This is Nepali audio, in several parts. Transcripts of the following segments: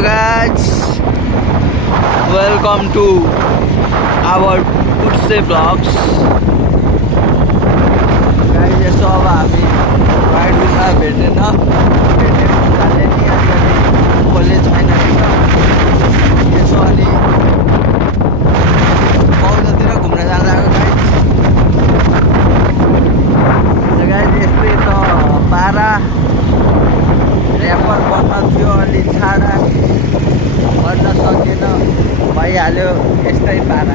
Hello guys, welcome to our Putse vlogs. Guys, यसो अब हामी राइड उता भेटेन भेट्ने नि अलि खोले छैन रहेछ। यसो अलि बौद्धतिर घुम्न जाँदा गाइज यस्तै छ पारा ऱ्यापर बन्न थियो अलि छाडा गर्न सकेन भइहाल्यो यस्तै पारा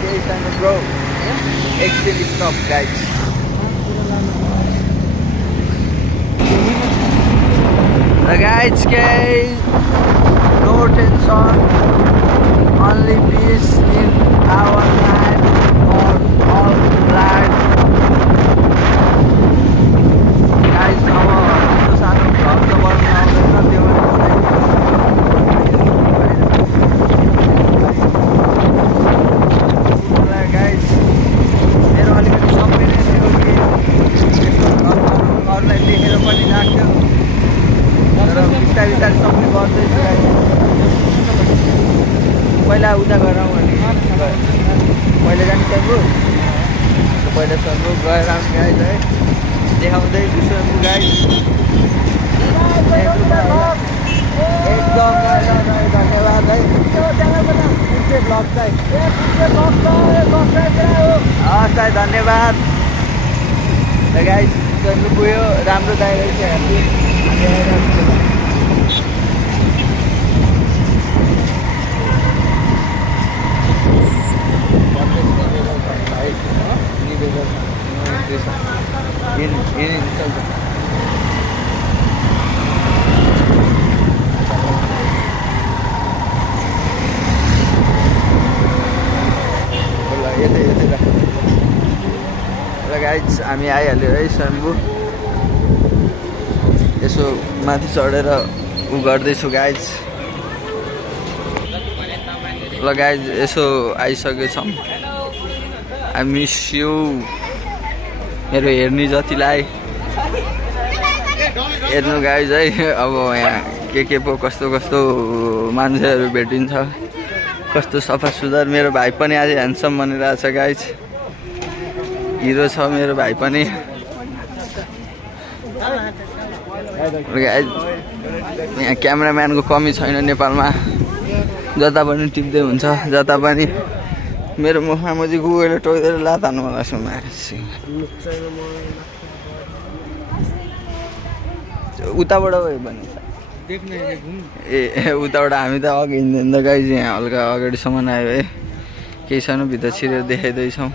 केही छैन ब्रो एकछिन स्टप गाइज केही no tension only peace in our life for all lives. Guys, अब यस्तो सानो घर त बस्न आउँदैन त्यो पनि गाइज मेरो अलिकति सबै नै थियो कि अरूलाई देखेर पनि राख्थ्यो तर बिस्तारै बिस्तारै सबै गर्दैछु गाइज। पहिला उता गएर आउँ भने पहिला जाने सन्बु पहिला सन्बु गएर आउँ गाइज है देखाउँदै सन्बु गाइज एकदम धन्यवाद है हस् दाइ धन्यवाद गाइज सन्बु पुग्यो राम्रो दाइ रहेछ गाइज हामी आइहाल्यो है सन्बु यसो माथि चढेर उ गर्दैछु गाइज। ल गाइज यसो आइसकेछौँ आई मिस यु मेरो हेर्ने जतिलाई हेर्नु गाइज है। अब यहाँ के पो कस्तो कस्तो मान्छेहरू भेटिन्छ कस्तो सफा सुधार मेरो भाइ पनि आज ह्यान्डसम बनिरहेछ गाइज हिरो छ मेरो भाइ पनि गाइज। यहाँ क्यामेराम्यानको कमी छैन नेपालमा जता पनि टिप्दै हुन्छ जता पनि मेरो मुखमा म चाहिँ गुगलले टोकेर लात हान्नु मलाई सुमाएपछि उताबाट गयो भने ए उताबाट हामी त अघि हिँड्दैन गाइज यहाँ हल्का अगाडिसम्म आयो है केही छैन भित्र छिरेर देखाइँदैछौँ।